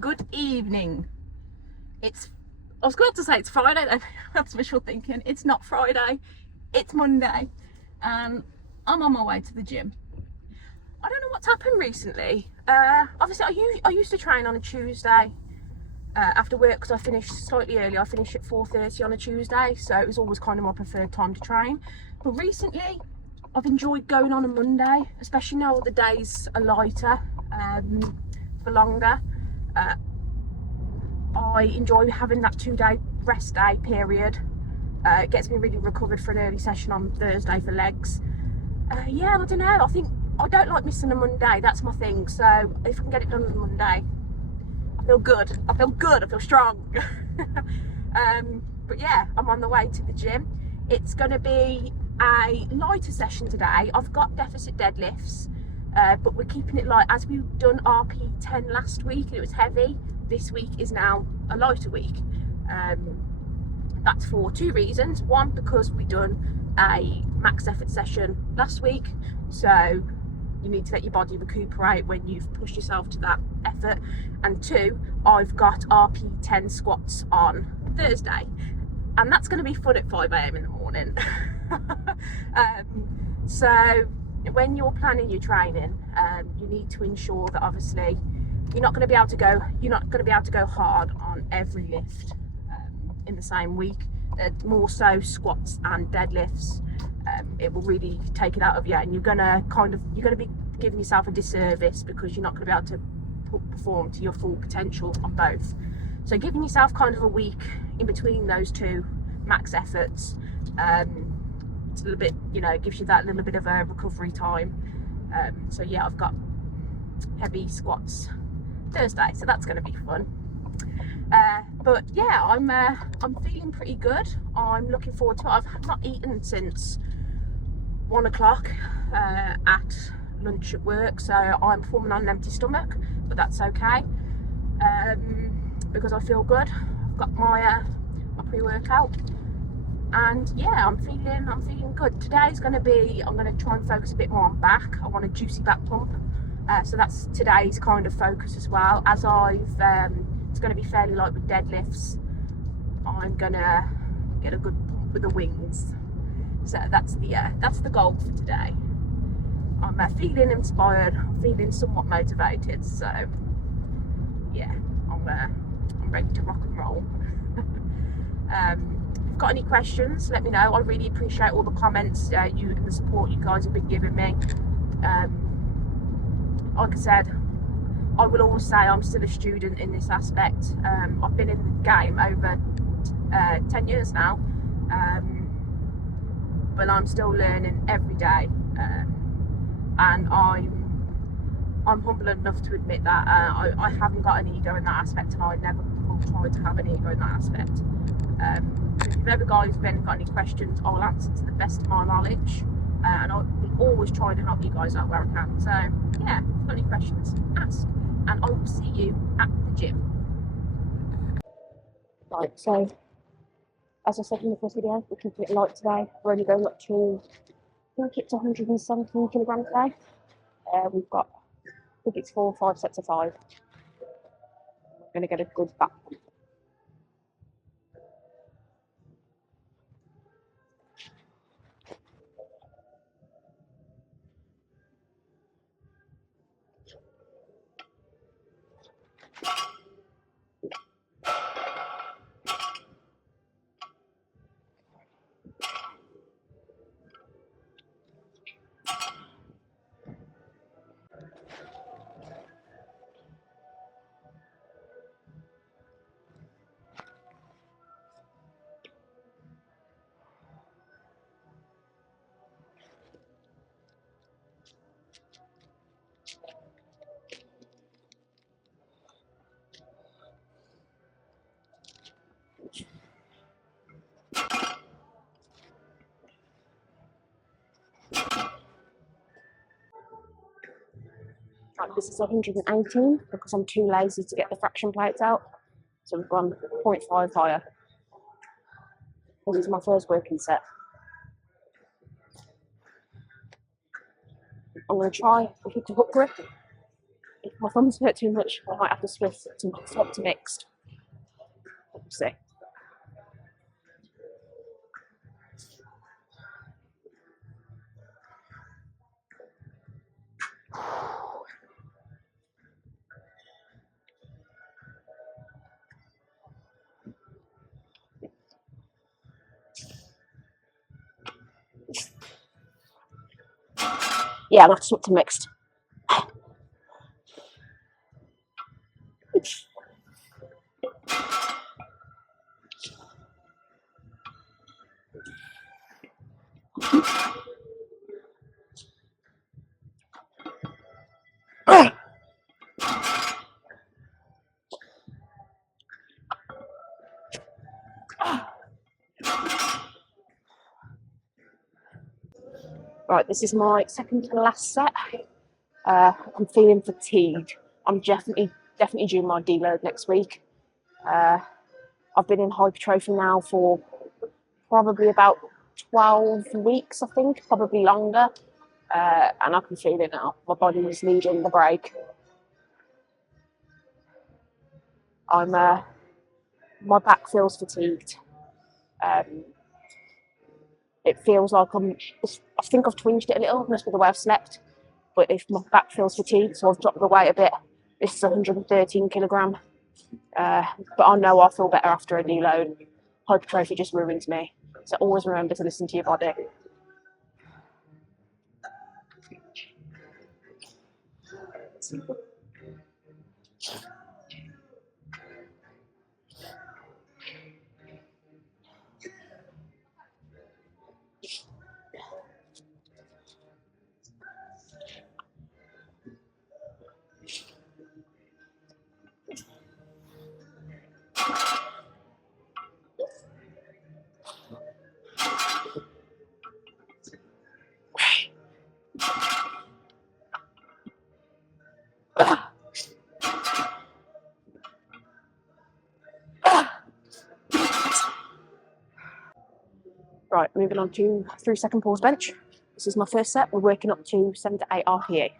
Good evening. I was going to say it's Friday, then that's visual thinking. It's not Friday, it's Monday, and I'm on my way to the gym. I don't know what's happened recently. Obviously, I used to train on a Tuesday after work because I finished slightly early. I finished at 4:30 on a Tuesday, so it was always kind of my preferred time to train. But recently, I've enjoyed going on a Monday, especially now that the days are lighter for longer. I enjoy having that 2-day rest day period. It gets me really recovered for an early session on Thursday for legs. Yeah, I don't know. I think I don't like missing a Monday. That's my thing. So if I can get it done on a Monday, I feel good. I feel strong. But yeah, I'm on the way to the gym. It's going to be a lighter session today. I've got deficit deadlifts, but we're keeping it light. As we've done RP 10 last week and it was heavy, this week is now a lighter week. That's for two reasons. One, because we done a max effort session last week, so you need to let your body recuperate when you've pushed yourself to that effort. And two, I've got RP 10 squats on Thursday, and that's going to be fun at 5 AM in the morning. So when you're planning your training, you need to ensure that obviously you're not going to be able to go hard on every lift in the same week. More so squats and deadlifts. It will really take it out of you, and you're gonna be giving yourself a disservice because you're not going to be able to perform to your full potential on both. So giving yourself kind of a week in between those two max efforts, it's a little bit, gives you that little bit of a recovery time. So yeah, I've got heavy squats Thursday, so that's going to be fun. But yeah, I'm feeling pretty good. I'm looking forward to it. I've not eaten since 1 o'clock at lunch at work, so I'm performing on an empty stomach, but that's okay because I feel good. I've got my pre-workout, and yeah, I'm feeling good. Today's going to be, I'm going to try and focus a bit more on back. I want a juicy back pump, so that's today's kind of focus as well. As it's going to be fairly light with deadlifts. I'm gonna get a good pump with the wings. So that's the goal for today. I'm feeling inspired. I'm feeling somewhat motivated. So yeah, I'm ready to rock and roll. If you've got any questions, let me know. I really appreciate all the comments, and the support you guys have been giving me. Like I said, I will always say I'm still a student in this aspect. I've been in the game over 10 years now, but I'm still learning every day, and I'm humble enough to admit that I haven't got an ego in that aspect, and I never will try to have an ego in that aspect. If you've ever got any questions, I'll answer to the best of my knowledge, and I will always try to help you guys out where I can. So yeah, if you've got any questions, ask, and I will see you at the gym. Right, so as I said in the first video, we're keeping it light today. We're only going up to, I think it's 117 kilograms today. We've got, I think it's 4 or 5 sets of 5. We're going to get a good back pump. Right, this is 118 because I'm too lazy to get the fraction plates out. So we've gone 0.5 higher. This is my first working set. I'm going to try a hip to hook grip. If my thumbs hurt too much, I might have to swap to mixed. Let's see. Yeah, I'll have to swap to mixed. Right, this is my second to last set. I'm feeling fatigued. I'm definitely due my deload next week. I've been in hypertrophy now for probably about 12 weeks, I think, probably longer. And I can feel it now. My body is needing the break. My back feels fatigued. It feels like I think I've twinged it a little, must be the way I've slept. But if my back feels fatigued, so I've dropped the weight a bit. This is 113 kilogram. But I know I'll feel better after a deload. Hypertrophy just ruins me. So always remember to listen to your body. Right, moving on to 3-second pause bench. This is my first set. We're working up to 7 to 8 RPE.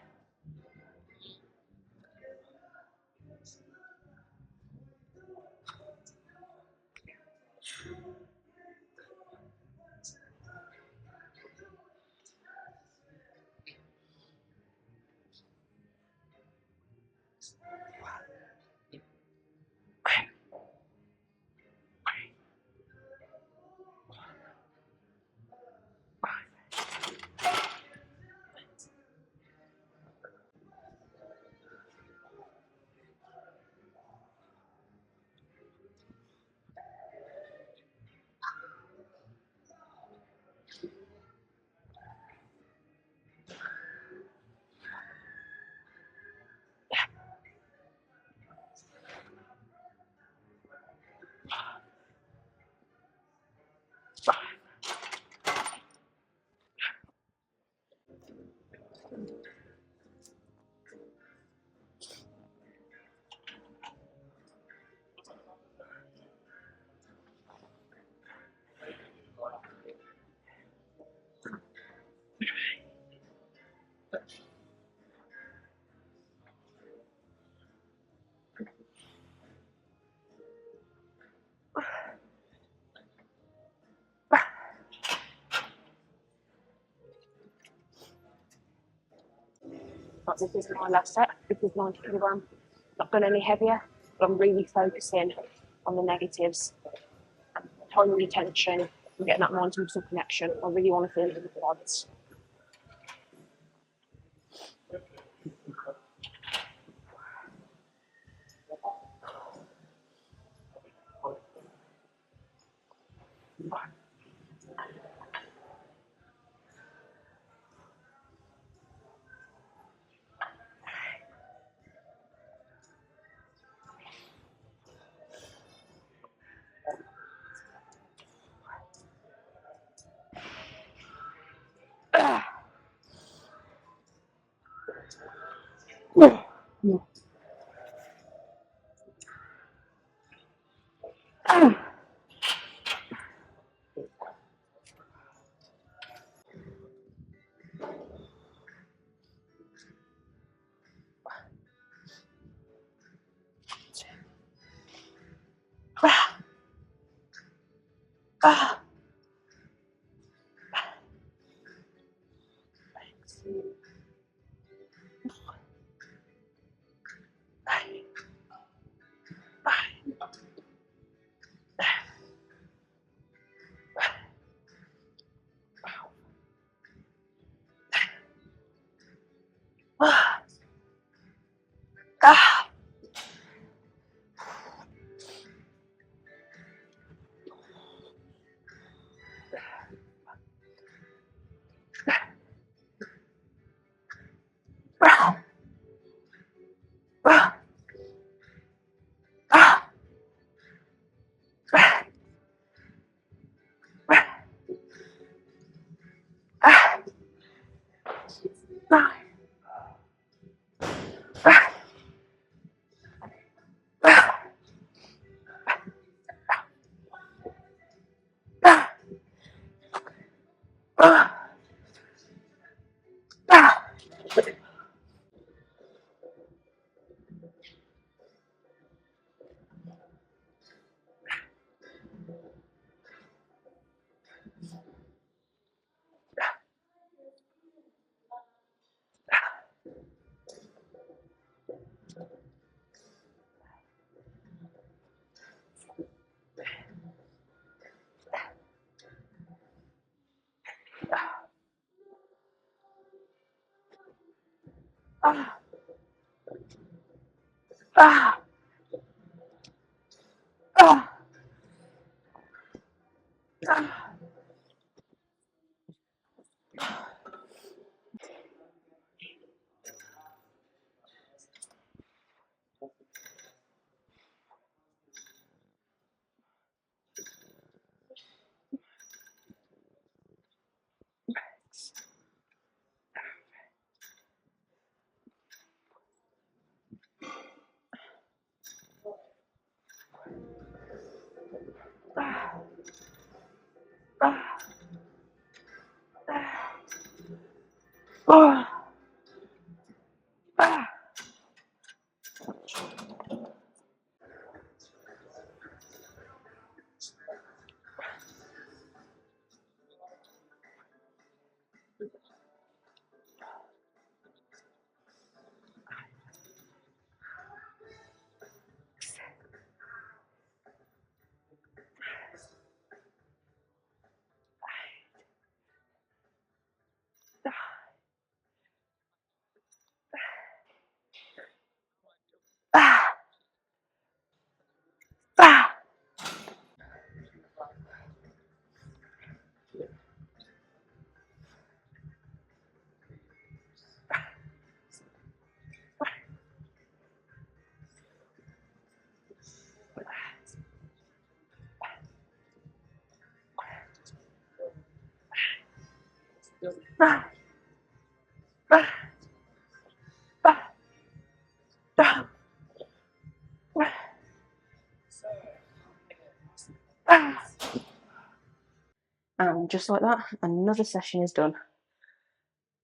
Right, this is my last set. This is 90 kilogram. Not going any heavier, but I'm really focusing on the negatives. Holding the tension and getting that mind-muscle connection. I really want to feel it in the quads. And just like that, another session is done.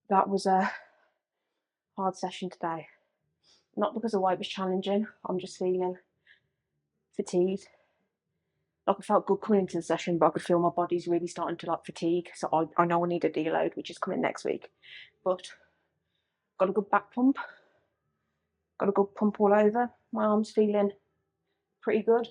That was a hard session today. Not because the weight was challenging, I'm just feeling fatigued. Like I felt good coming into the session, but I could feel my body's really starting to fatigue. So I know I need a deload, which is coming next week. But got a good back pump, got a good pump all over. My arm's feeling pretty good.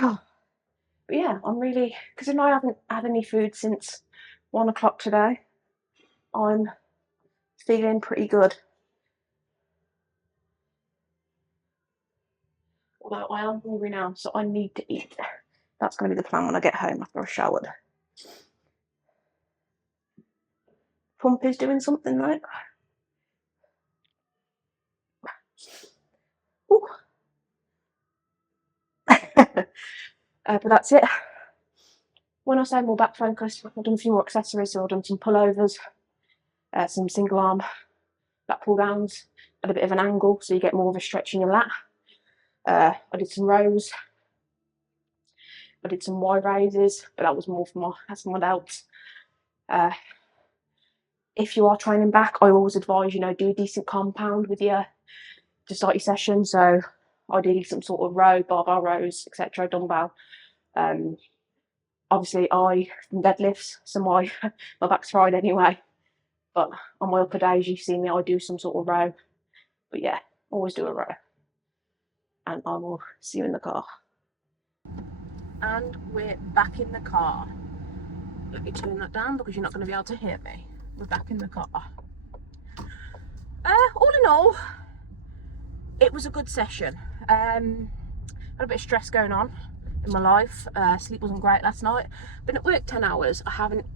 But yeah, I'm really, because I haven't had any food since 1 o'clock today, I'm feeling pretty good. Although I am hungry now, so I need to eat. That's going to be the plan when I get home after I've showered. Pump is doing something though. But that's it. When I say more back focused, I've done a few more accessories. So I've done some pullovers, some single arm back pull downs at a bit of an angle, so you get more of a stretch in your lat. I did some rows. I did some wide raises, but that was more for my delts. If you are training back, I always advise, do a decent compound with you to start your session. So ideally some sort of row, barbell rows, etc., dumbbell. Obviously I deadlifts, so my back's fried anyway. But on my upper days, you see me, I do some sort of row. But yeah, always do a row. And I will see you in the car. And we're back in the car. Let me turn that down because you're not going to be able to hear me. We're back in the car. All in all, it was a good session. Had a bit of stress going on in my life. Sleep wasn't great last night. Been at work 10 hours. I haven't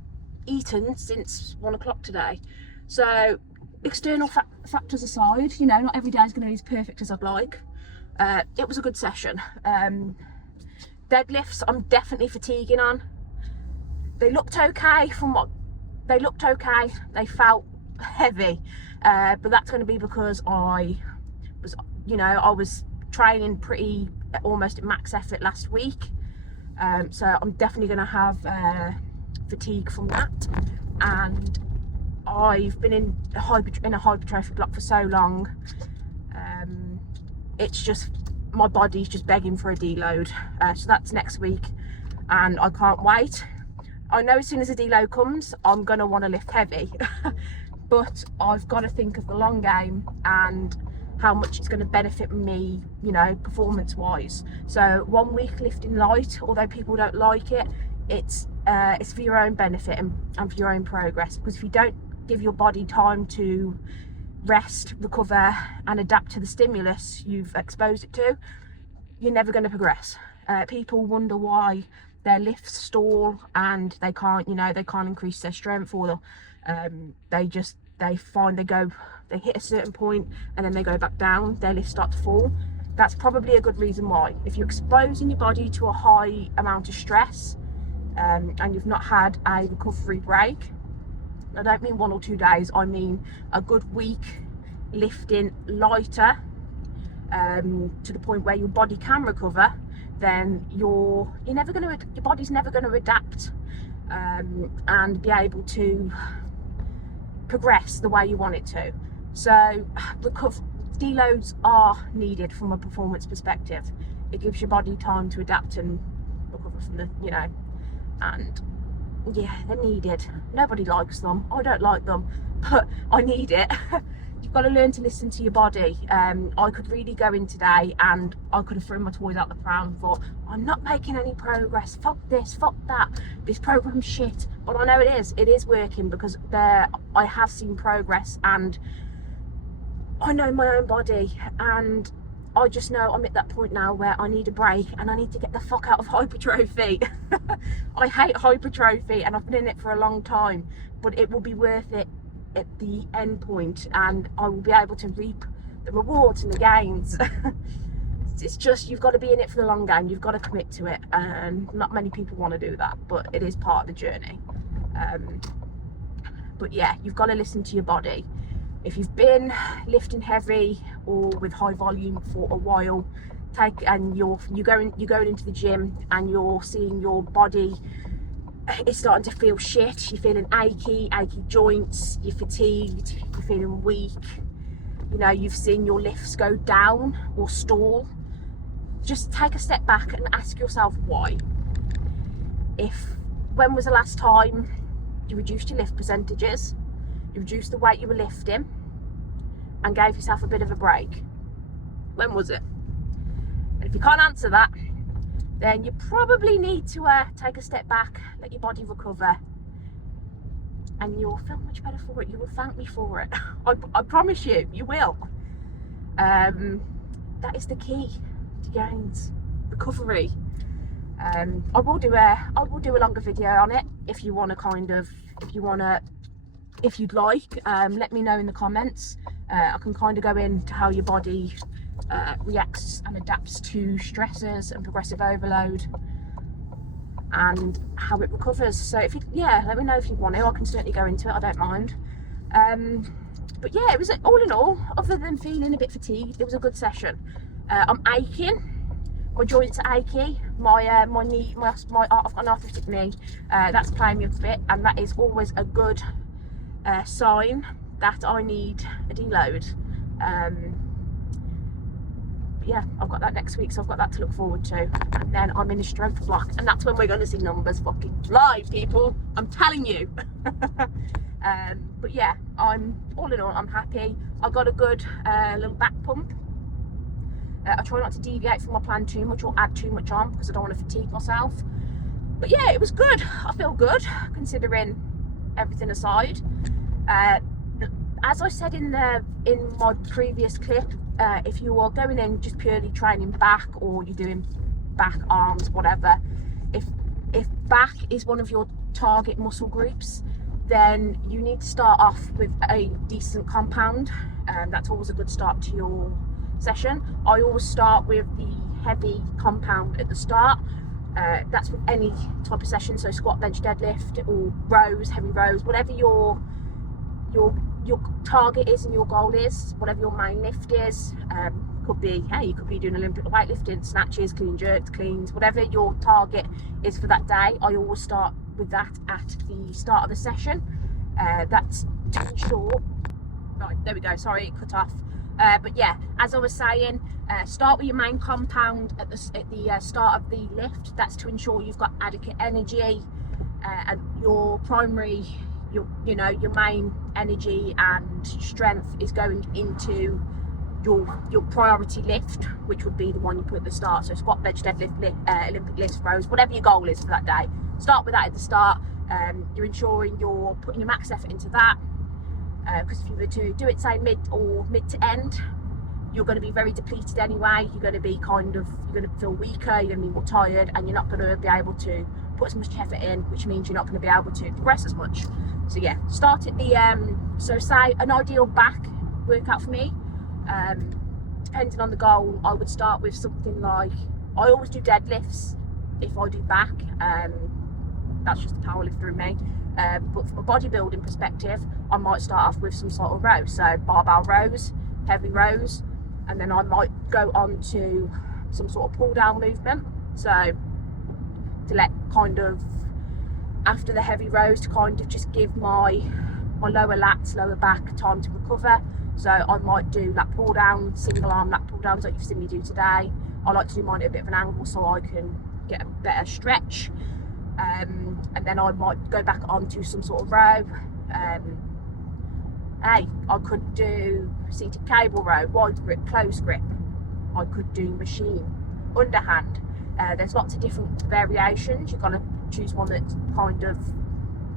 eaten since 1 o'clock today. So external factors aside, you know, not every day is going to be as perfect as I'd like. It was a good session. Deadlifts, I'm definitely fatiguing on. They looked okay they felt heavy, but that's going to be because I was training pretty almost at max effort last week, so I'm definitely going to have fatigue from that. And I've been in a hypertrophy block for so long, it's just, my body's just begging for a deload. So that's next week and I can't wait. I know as soon as a deload comes, I'm going to want to lift heavy, but I've got to think of the long game and how much it's going to benefit me, you know, performance wise. So 1 week lifting light, although people don't like it, it's for your own benefit and for your own progress, because if you don't give your body time to rest, recover and adapt to the stimulus you've exposed it to, you're never going to progress. People wonder why their lifts stall and they can't increase their strength, or they hit a certain point and then they go back down, their lifts start to fall. That's probably a good reason why. If you're exposing your body to a high amount of stress and you've not had a recovery break, I don't mean 1 or 2 days, I mean a good week lifting lighter to the point where your body can recover, then your body's never going to adapt and be able to progress the way you want it to. So deloads are needed from a performance perspective. It gives your body time to adapt and recover from the, you know, and yeah, they're needed. Nobody likes them. I don't like them, but I need it. You've got to learn to listen to your body. I could really go in today and I could have thrown my toys out the pram and thought, I'm not making any progress, fuck this, fuck that, this program's shit. But I know it is working, because I have seen progress and I know my own body, and I just know I'm at that point now where I need a break and I need to get the fuck out of hypertrophy. I hate hypertrophy and I've been in it for a long time, but it will be worth it at the end point and I will be able to reap the rewards and the gains. It's just, you've got to be in it for the long game, you've got to commit to it, and not many people want to do that, but it is part of the journey. But yeah, you've got to listen to your body. If you've been lifting heavy or with high volume for a while, you're going into the gym and you're seeing your body, it's starting to feel shit, you're feeling achy joints, you're fatigued, you're feeling weak, you know, you've seen your lifts go down or stall, just take a step back and ask yourself why. When was the last time you reduced your lift percentages, you reduced the weight you were lifting and gave yourself a bit of a break? When was it? And if you can't answer that, then you probably need to take a step back, let your body recover, and you'll feel much better for it. You will thank me for it. I promise you, you will. That is the key to gains, recovery. I will do a longer video on it if you want to if you'd like. Let me know in the comments. I can kind of go into how your body reacts and adapts to stressors and progressive overload and how it recovers. So let me know if you want to. I can certainly go into it, I don't mind. But yeah, it was, all in all, other than feeling a bit fatigued, it was a good session. I'm aching, my joints are achy, my knee, I've got an arthritic knee, that's playing me a bit, and that is always a good sign that I need a deload. But yeah, I've got that next week, so I've got that to look forward to, and then I'm in a strength block, and that's when we're going to see numbers fucking fly, people, I'm telling you. But yeah, all in all, I'm happy. I got a good little back pump. I try not to deviate from my plan too much or add too much on, because I don't want to fatigue myself. But yeah, it was good. I feel good considering everything aside. As I said in my previous clip, if you are going in just purely training back, or you're doing back, arms, whatever, if back is one of your target muscle groups, then you need to start off with a decent compound. That's always a good start to your session. I always start with the heavy compound at the start. That's with any type of session, so squat, bench, deadlift, or rows, heavy rows, whatever your target is and your goal is, whatever your main lift is. Could be, hey, you could be doing Olympic weightlifting, snatches, clean jerks, cleans, whatever your target is for that day. I always start with that at the start of the session. That's to ensure, right, there we go, sorry, it cut off. But yeah, as I was saying, start with your main compound at the start of the lift. That's to ensure you've got adequate energy, and your primary, your main energy and strength is going into your priority lift, which would be the one you put at the start. So squat, bench, deadlift, Olympic lifts, rows, whatever your goal is for that day. Start with that at the start. You're ensuring you're putting your max effort into that, because if you were to do it, say mid to end, you're going to be very depleted anyway. You're going to be you're going to feel weaker, you're going to be more tired, and you're not going to be able to put as much effort in, which means you're not going to be able to progress as much. So yeah, start at the so say an ideal back workout for me, depending on the goal, I would start with something like, I always do deadlifts if I do back. That's just the power lifter in me. But from a bodybuilding perspective, I might start off with some sort of row, so barbell rows, heavy rows, and then I might go on to some sort of pull down movement. So to let after the heavy rows, to just give my lower lats, lower back time to recover. So I might do lat pull down, single arm lat pull downs like you've seen me do today. I like to do mine at a bit of an angle so I can get a better stretch. And then I might go back onto some sort of row. I could do seated cable row, wide grip, close grip. I could do machine, underhand. There's lots of different variations. You've got to choose one that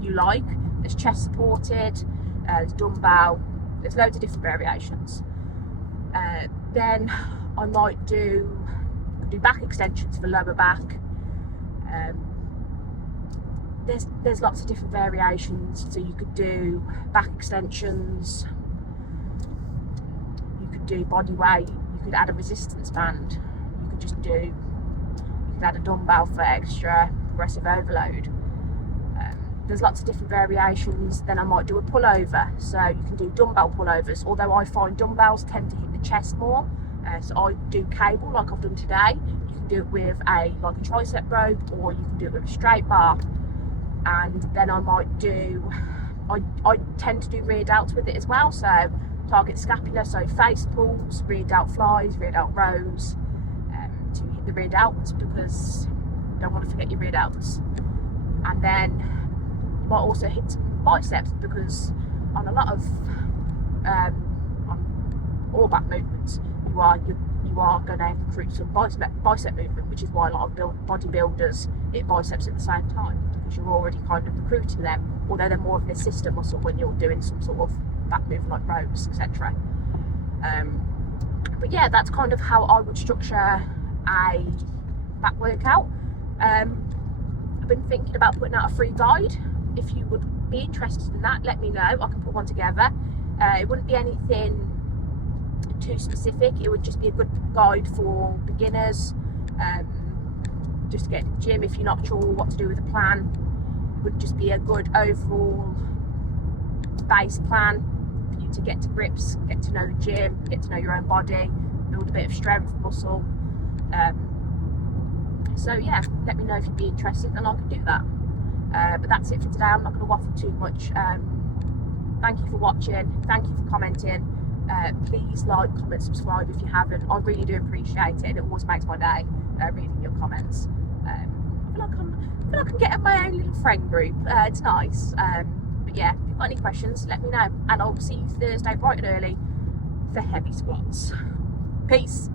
you like. There's chest supported, there's dumbbell, there's loads of different variations. Then I might do back extensions for lower back. There's lots of different variations. So you could do back extensions, you could do body weight, you could add a resistance band, you could add a dumbbell for extra progressive overload. There's lots of different variations. Then I might do a pullover, so you can do dumbbell pullovers, although I find dumbbells tend to hit the chest more. So I do cable like I've done today. You can do it with a tricep rope, or you can do it with a straight bar. And then I might do, I tend to do rear delts with it as well, so target scapula, so face pulls, rear delt flies, rear delt rows, to hit the rear delts, because you don't want to forget your rear delts. And then you might also hit some biceps, because on a lot of on all back movements, you are going to recruit some bicep movement, which is why a lot of bodybuilders hit biceps at the same time, because you're already recruiting them, although they're more of an assistant muscle when you're doing some sort of back movement like rows, etc. But yeah, that's how I would structure a back workout. I've been thinking about putting out a free guide. If you would be interested in that, let me know. I can put one together. It wouldn't be anything too specific. It would just be a good guide for beginners, just to get to the gym if you're not sure what to do with a plan. It would just be a good overall base plan for you to get to grips, get to know the gym, get to know your own body, build a bit of strength, muscle. So yeah, let me know if you'd be interested and I could do that. But that's it for today. I'm not going to waffle too much. Thank you for watching, thank you for commenting. Please like, comment, subscribe if you haven't. I really do appreciate it, and it always makes my day reading your comments. I feel like I'm getting my own little friend group. It's nice. But yeah, if you've got any questions, let me know, and I'll see you Thursday bright and early for heavy squats. Peace.